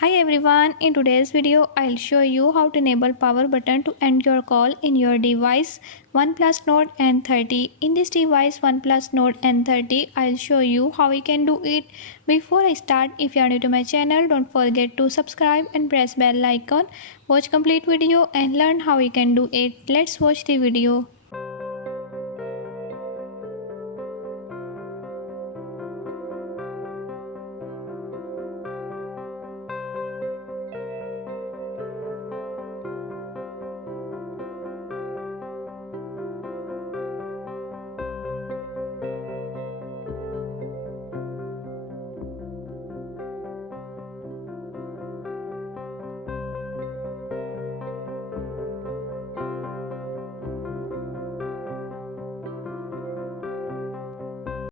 Hi everyone, in today's video I'll show you how to enable power button to end your call in your device OnePlus Nord N30. In this device OnePlus Nord N30, I'll show you how we can do it. Before I start, if you are new to my channel, don't forget to subscribe and press bell icon. Watch complete video and learn how we can do it. Let's watch the video.